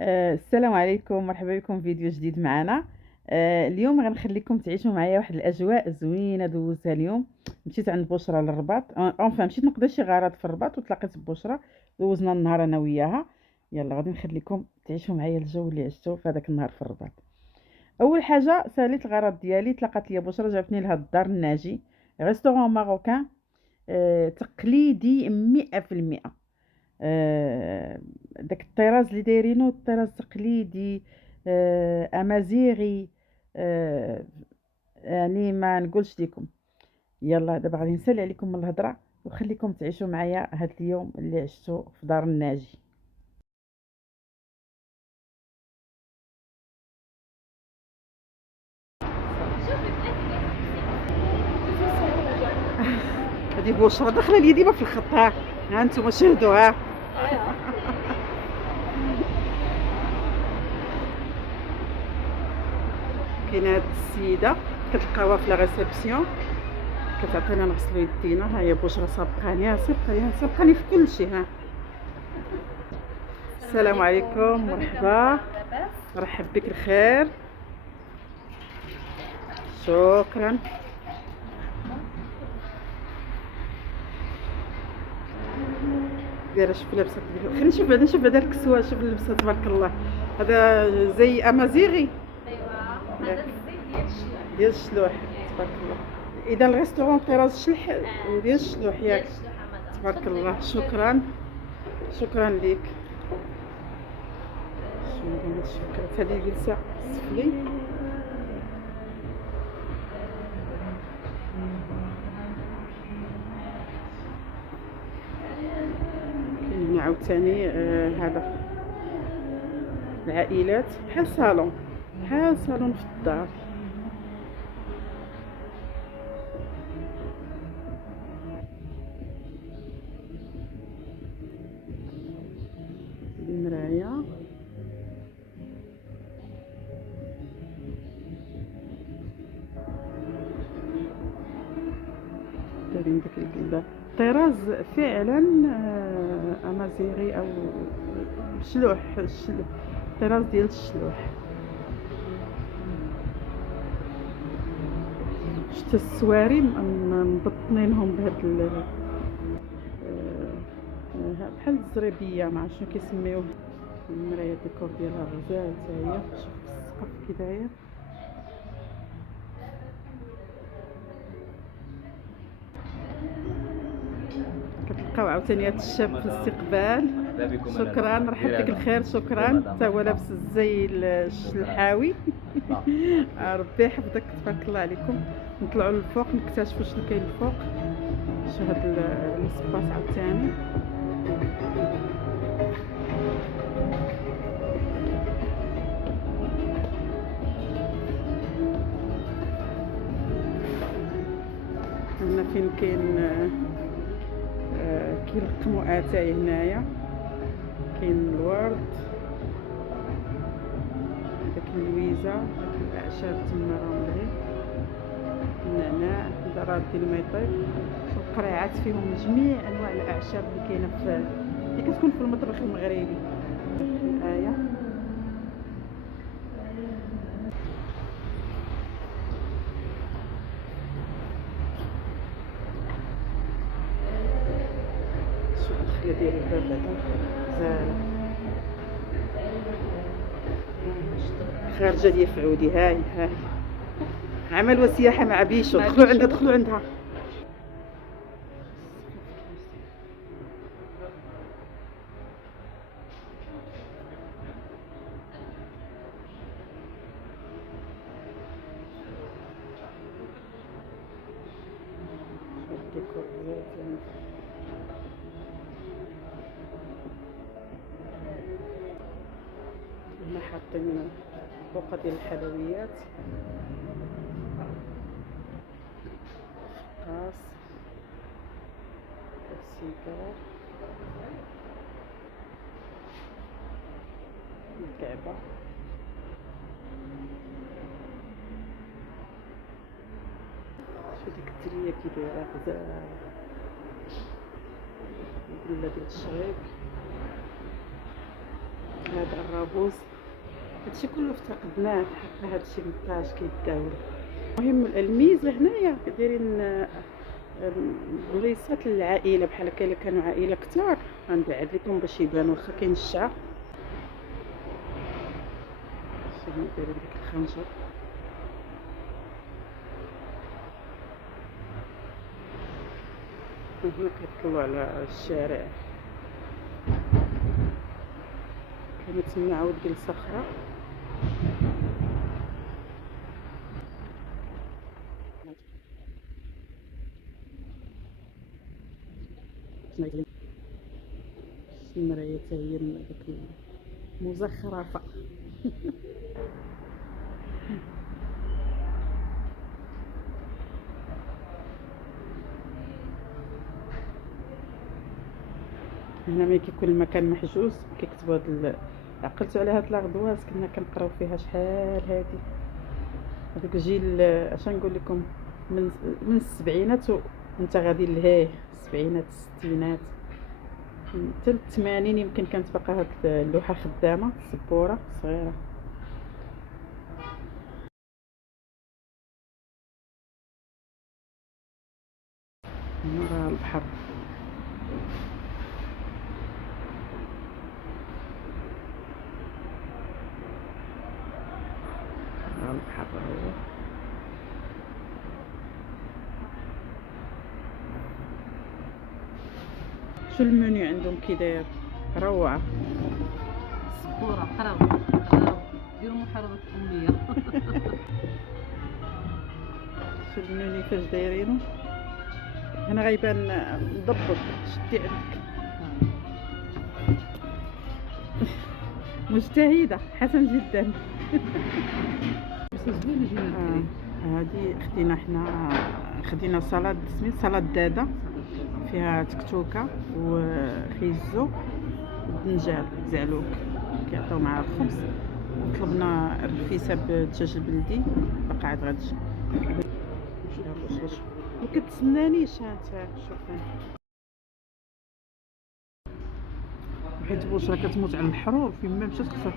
السلام عليكم، مرحبا بكم في فيديو جديد معنا. اليوم غنخليكم تعيشوا معايا واحد الاجواء زوينه دوزتها اليوم. مشيت عند بشرى للرباط، مشيت نقضي شي غرض في الرباط وتلاقيت ببشرى. دوزنا النهار انا وياها. يلا غادي نخليكم تعيشوا معايا الجو اللي عشتو في هذاك النهار في الرباط. اول حاجه ساليت الغرض ديالي، تلاقات ليا بشرى جابتني لهاد الدار الناجي، ريستورون ماروكان تقليدي 100%. داك الطراز اللي دايرينو الطراز تقليدي، امازيغي. آه، يعني ما نقولش لكم. يلا دابا غادي نسالي عليكم من الهضره وخليكم تعيشوا معايا هاد اليوم اللي عشتو في دار الناجي. هادي بشرى داخله لي ديما في الخط، ها انتم شاهدوها. كاينه هاد السيده كتلقاوها في لا ريسبسيون، كتعطينا نغسلو يدينا. ها هي بشرى سابقاني في كل شيء. ها السلام عليكم، مرحبا. مرحب بك الخير. شكرا. دايره شوف لابسه، خلينا نشوف بعدا، نشوف بعدا الكسوه، شوف اللبسه تبارك الله. هذا زي امازيغي. ايوا هذا الزيت ديال الشلوح. ديال الشلوح. تبارك الله. اذا الريستورون طراز الشلح ديال الشلوح ديال ياك. الشلوح مدام. تبارك تفضلي. الله، شكرا. شكرا ليك. شكرا. هذه جلسه السفلي. كاين هنا عاوتاني هذا العائلات، بحال صالون، بحال صالون في الدار. المرايا. دايرين داك الطراز فعلا امازيغي او شلوح. الطراز ديال الشلوح. شتا السواري مبطنينهم بهاد بحال الزريبيه، ما عرفت شنو كيسميوه. المرايه الديكور ديالها غزال حتى هي. شوف السقف كي داير. كتلقاو عاوتاني هاد الشاب في الاستقبال. شكرا، رحب بك الخير. شكرا. حتى هو لابس الزي الشلحاوي. ربي يحفظك، تبارك الله عليكم. نطلعوا للفوق نكتشفوا شنو كاين الفوق. شو هاد السباس عاوتاني. هنا فين كاين كيلقموا اتاي هنايا. كاين الورد، داك اللويزه، داك الاعشاب تما راهم لهي، النعناع، الدراد ديال ما يطيب، القريعات فيهم جميع انواع الاعشاب اللي كاينه اللي كتكون في المطبخ المغربي. الايه. شوف الدخله ديال الباب هذا زاله خارجه ديال فعودي. هاي عمل وسياحه مع بيشو. دخلوا عندها، دخلوا عندها. الديكور زين. هنا حاطين بوقه ديال الحلويات، قاص، السيجار، الكعبه. شو ديك الدريه كي دايره غزاله. القله ديال الشريب. هذا الرابوز، هادشي كله افتقدناه، حقا هادشي مبقاش كيتداول. المهم الميزه هنايا دايرين بلايصات للعائله بحال هكا، الا كانوا عائله كثار غنبعد لكم باش يبان واخا كاين الشعر. شنو دايرين ديك الخنجر، هنا كيطلعوا على الشارع، كانت تما عاود جلسه اخرى. المرايه حتى هي من داك المزخرفه. هنا ملي كيكون المكان محجوز كيكتبوا هاد عقلتوا على هاد لاغدواز كنا كنقراو فيها شحال هادي، هذاك الجيل اش نقول لكم من السبعينات وانت غادي لهيه، السبعينات الستينات حتى الثمانين يمكن كانت باقا هاد اللوحه خدامه، سبوره صغيره. هنا راه البحر، البحر هو. شو المنيو عندهم كي داير؟ روعه. سبورة قراو ديروا محاربة أمية. شو المنيو كيفاش دايرينو؟ هنا غيبان مضبط، شدي عندك. مجتهدة، حسن جدا. زوينة جينا هادي خدينا سلطة سميت سلطة دادا فيها تكتوكة وخيزو وبنجال زعلوك كيعطيو معها الخبز، وطلبنا الرفيسة بالدجاج البلدي باقا عاد غتجي. ما كتسنانيش انت شوفي، حيت بوشرا كتموت على الحرور، فين ما مشات خصها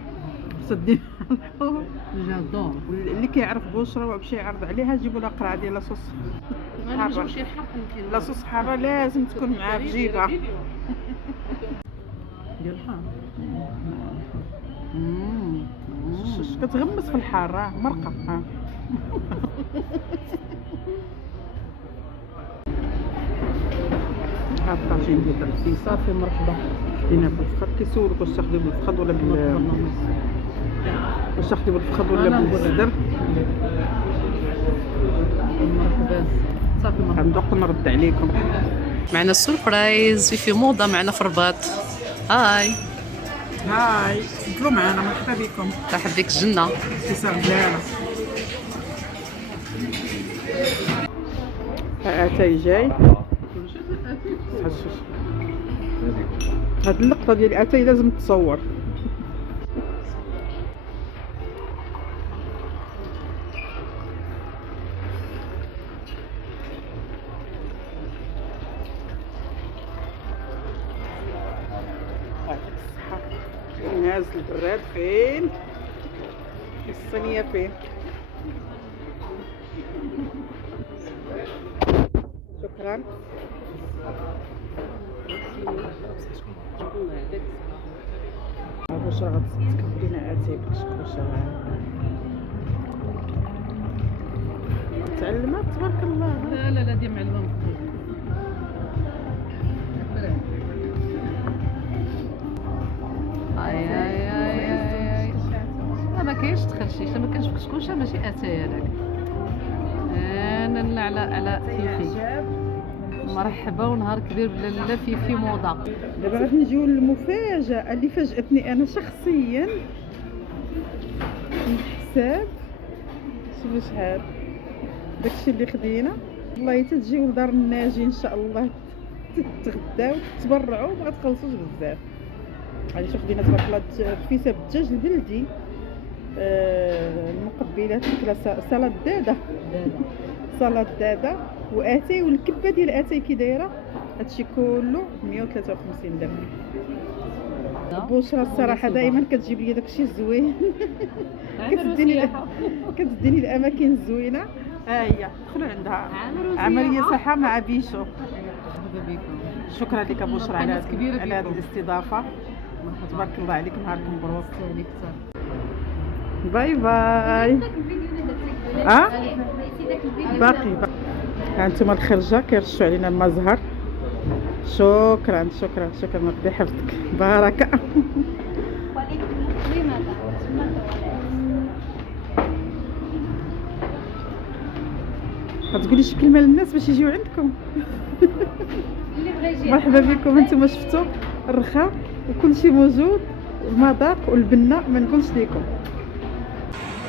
دير الحرور. جادور اللي كيعرف بوشرا ومشى يعرض عليها جيبوا لها قرعه ديال لاصوص حاره، لاصوص حاره لازم تكون معاها في جيبها ديال الحار. كتغمس في الحاره مرقه. هاد الطاجين ديال الرسي صافي مرحبا. خدينا بالفخذ، كيسولوك واش تاخدي بالفخذ ولا واش تاخدي بالفخذ ولا بالصدر. مرحبا صافي مرحبا. غندوق نرد عليكم. معنا السوربرايز في موضة معنا في الرباط. هاي دخلوا معنا، مرحبا بكم، مرحبا بك الجنة كيسا غزاله. اتاي جاي هاد اللقطه ديال اتاي لازم تصور. نازل البراد فين؟ الصينيه فين؟ شكرا. واش راه غتكبرينا اتاي بالكشكوشه؟ تعلمات تبارك الله. لا دي معلومة. اي ما كاينش تخرشيش، ما كانش بكشكوشه ماشي اتاي هذاك. انا على فيفي مرحبا ونهار كبير لاله في موضه. دابا غادي نجيو للمفاجاه اللي فاجاتني انا شخصيا. الحساب شوفوا شحال داكشي اللي خدينا، والله تتجيو لدار الناجي ان شاء الله تتغداو تبرعوا وما غتخلصوش بزاف. غادي شوف خدينا تبارك الله الفيسه بالدجاج البلدي، المقبلات سلطه دادا واتاي، والكبه ديال اتاي كي دايره. هادشي كله 153 درهم. بشرى الصراحه دائما كتجيب لي داكشي الزوين. كتديني الاماكن الزوينه. ها هي دخلوا عندها عمليه صحه مع بيشو. شكرا لك بشرى على هذه الاستضافه. تبارك الله عليك، نهارك مبروك. باي باي. باقي ها انتم الخرجه كيرشوا علينا الماء زهر. شكرا شكرا شكرا، ربي يحفظك. بركه. غتقولي شي كلمه للناس باش يجيو عندكم؟ مرحبا بكم. انتم شفتوا الرخاء وكل شيء موجود، المذاق والبنه ما نقولش لكم.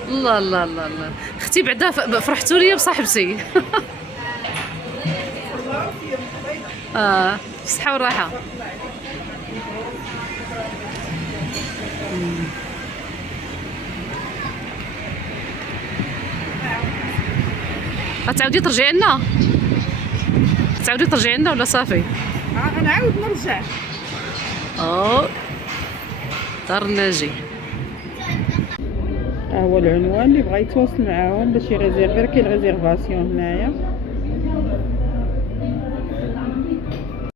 الله الله الله الله اختي، بعدا فرحتوا لي بصاحبتي. بالصحه والراحه. غتعاودي ترجعي لنا؟ تعاودي ترجعي لنا ولا صافي؟ غنعاود نرجع. دار الناجي. ها هو العنوان اللي بغا يتواصل معاهم باش يريزيرفي. كاين ريزيرفاسيون هنايا.